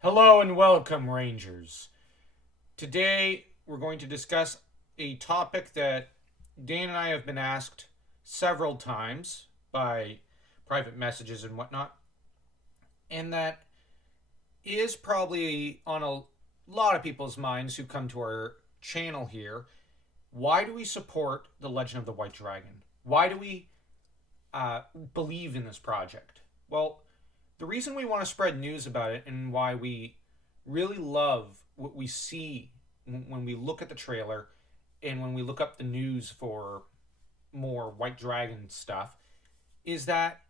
Hello and welcome, Rangers. Today we're going to discuss a topic that Dan and I have been asked several times by private messages and whatnot, and that is probably on a lot of people's minds who come to our channel here. Why do we support the Legend of the White Dragon? Why do we believe in this project? Well, the reason we want to spread news about it and why we really love what we see when we look at the trailer and when we look up the news for more White Dragon stuff is that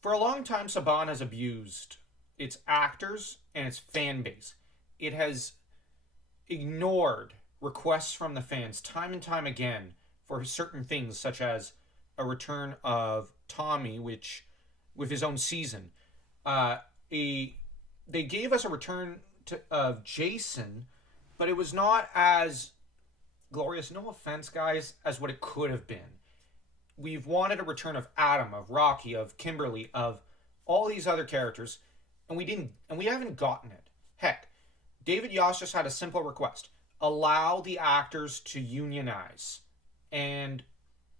for a long time Saban has abused its actors and its fan base. It has ignored requests from the fans time and time again for certain things, such as a return of Tommy, which with his own season. Uh, a They gave us a return of Jason, but it was not as glorious. No offense, guys, as what it could have been. We've wanted a return of Adam, of Rocky, of Kimberly, of all these other characters, and we haven't gotten it. Heck, David Yost just had a simple request: allow the actors to unionize, and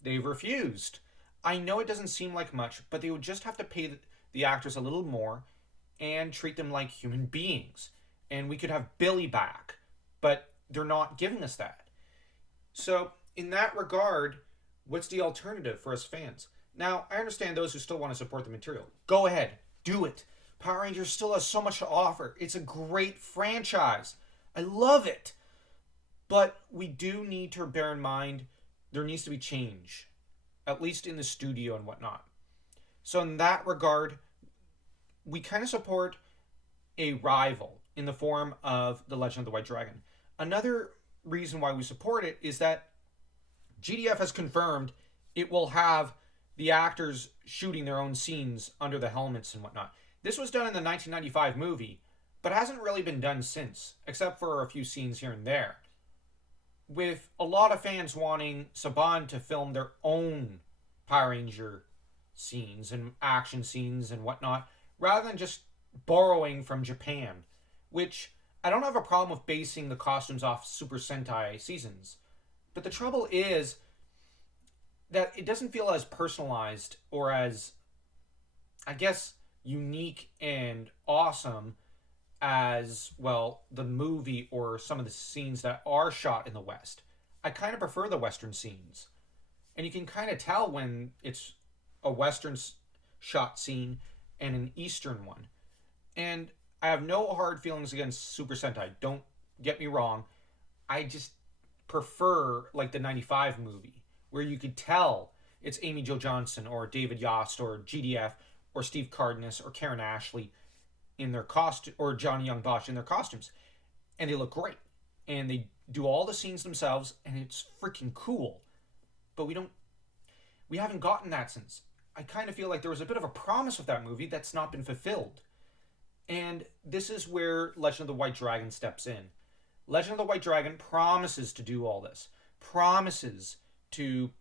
they've refused. I know it doesn't seem like much, but they would just have to pay the actors a little more and treat them like human beings. And we could have Billy back, but they're not giving us that. So, in that regard, what's the alternative for us fans? Now, I understand those who still want to support the material. Go ahead, do it. Power Rangers still has so much to offer. It's a great franchise. I love it. But we do need to bear in mind there needs to be change, at least in the studio and whatnot. So, in that regard, we kind of support a rival in the form of The Legend of the White Dragon. Another reason why we support it is that GDF has confirmed it will have the actors shooting their own scenes under the helmets and whatnot. This was done in the 1995 movie, but hasn't really been done since, except for a few scenes here and there. With a lot of fans wanting Saban to film their own Power Ranger scenes and action scenes and whatnot, rather than just borrowing from Japan, which I don't have a problem with basing the costumes off Super Sentai seasons. But the trouble is that it doesn't feel as personalized or as, I guess, unique and awesome as, well, the movie or some of the scenes that are shot in the West. I kind of prefer the Western scenes. And you can kind of tell when it's a Western shot scene and an Eastern one. And I have no hard feelings against Super Sentai. Don't get me wrong. I just prefer like the 95 movie where you could tell it's Amy Jo Johnson or David Yost or GDF or Steve Cardenas or Karen Ashley in their costume, or Johnny Young Bosch in their costumes. And they look great. And they do all the scenes themselves and it's freaking cool. But we haven't gotten that since. I kind of feel like there was a bit of a promise with that movie that's not been fulfilled. And this is where Legend of the White Dragon steps in. Legend of the White Dragon promises to do all this, promises to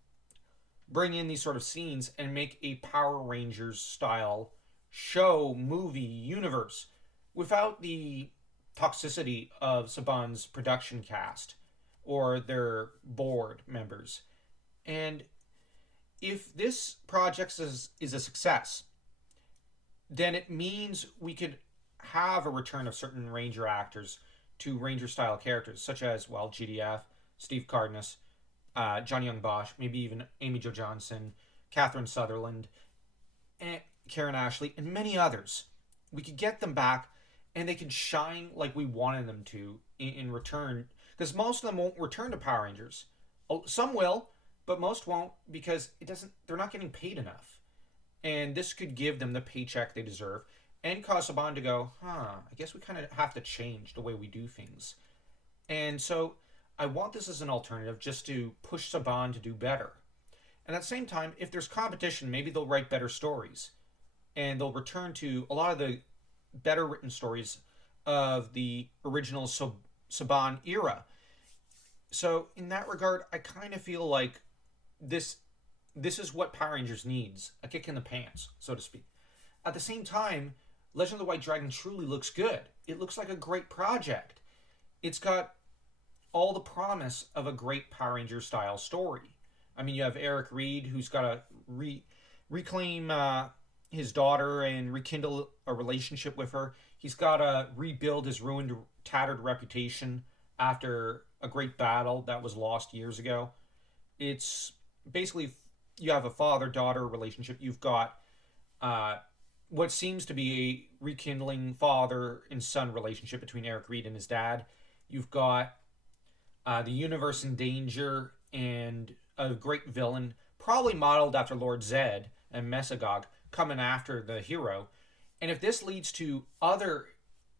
bring in these sort of scenes and make a Power Rangers style show, movie, universe without the toxicity of Saban's production cast or their board members. And if this project is a success, then it means we could have a return of certain Ranger actors to Ranger style characters, such as, well, GDF, Steve Cardenas, Johnny Young Bosch, maybe even Amy Jo Johnson, Catherine Sutherland, and Karen Ashley, and many others. We could get them back and they could shine like we wanted them to in return, because most of them won't return to Power Rangers. Some will, but most won't, because they're not getting paid enough. And this could give them the paycheck they deserve and cause Saban to go, I guess we kind of have to change the way we do things. And so I want this as an alternative just to push Saban to do better. And at the same time, if there's competition, maybe they'll write better stories. And they'll return to a lot of the better written stories of the original Saban era. So in that regard, I kind of feel like this this is what Power Rangers needs, a kick in the pants, so to speak. At the same time, Legend of the White Dragon truly looks good. It looks like a great project. It's got all the promise of a great Power Ranger style story. I mean, you have Eric Reed, who's got to reclaim his daughter and rekindle a relationship with her. He's got to rebuild his ruined, tattered reputation after a great battle that was lost years ago. It's basically, you have a father-daughter relationship. You've got what seems to be a rekindling father and son relationship between Eric Reed and his dad. You've got the universe in danger and a great villain, probably modeled after Lord Zed and Mesogog, coming after the hero. And if this leads to other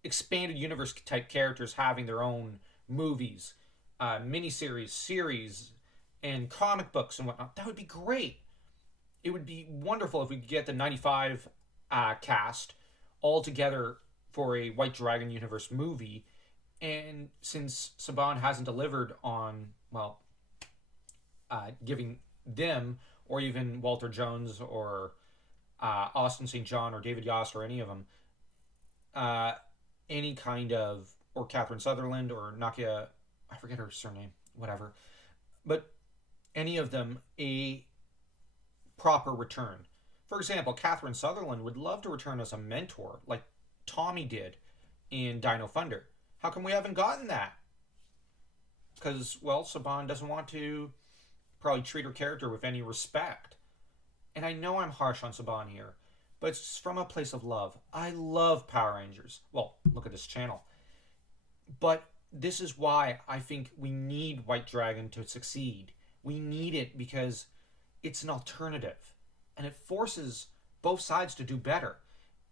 expanded universe type characters having their own movies, miniseries, series, and comic books and whatnot, that would be great. It would be wonderful if we could get the 95 cast all together for a White Dragon universe movie. And since Saban hasn't delivered on, well, giving them, or even Walter Jones, or Austin St. John, or David Yost, or any of them, any kind of, or Catherine Sutherland, or Nakia, I forget her surname, whatever, but any of them, a proper return. For example, Catherine Sutherland would love to return as a mentor, like Tommy did in Dino Thunder. How come we haven't gotten that? Because, well, Saban doesn't want to probably treat her character with any respect. And I know I'm harsh on Saban here, but it's from a place of love. I love Power Rangers. Well, look at this channel. But this is why I think we need White Dragon to succeed. We need it because it's an alternative. And it forces both sides to do better.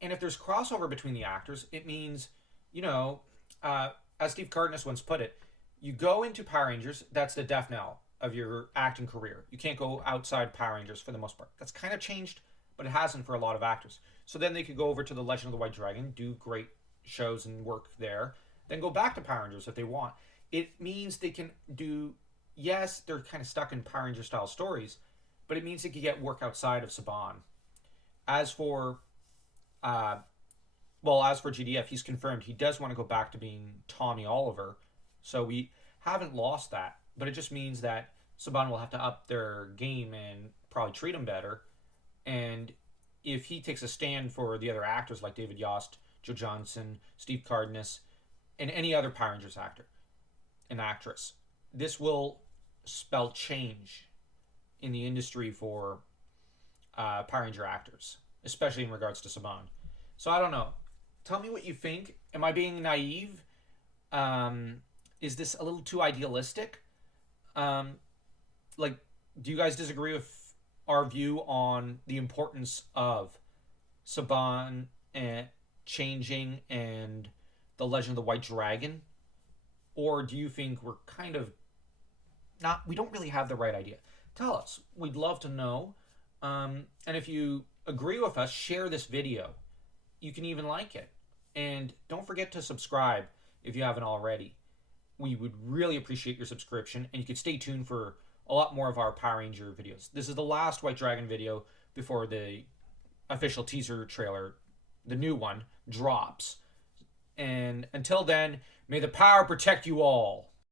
And if there's crossover between the actors, it means, you know, as Steve Cardenas once put it, you go into Power Rangers, that's the death knell of your acting career. You can't go outside Power Rangers for the most part. That's kind of changed, but it hasn't for a lot of actors. So then they could go over to the Legend of the White Dragon, do great shows and work there, then go back to Power Rangers if they want. It means they can do, yes, they're kind of stuck in Power Ranger style stories, but it means they can get work outside of Saban. As for GDF, he's confirmed he does want to go back to being Tommy Oliver. So we haven't lost that. But it just means that Saban will have to up their game and probably treat him better. And if he takes a stand for the other actors like David Yost, Joe Johnson, Steve Cardenas, and any other Power Rangers actor and actress, this will spell change in the industry for Power Ranger actors, especially in regards to Saban. So I don't know. Tell me what you think. Am I being naive? Is this a little too idealistic? Do you guys disagree with our view on the importance of Saban and changing and the Legend of the White Dragon? Or do you think we're kind of we don't really have the right idea? Tell us. We'd love to know. And if you agree with us, share this video. You can even like it. And don't forget to subscribe if you haven't already. We would really appreciate your subscription, and you can stay tuned for a lot more of our Power Ranger videos. This is the last White Dragon video before the official teaser trailer, the new one, drops. And until then, may the power protect you all.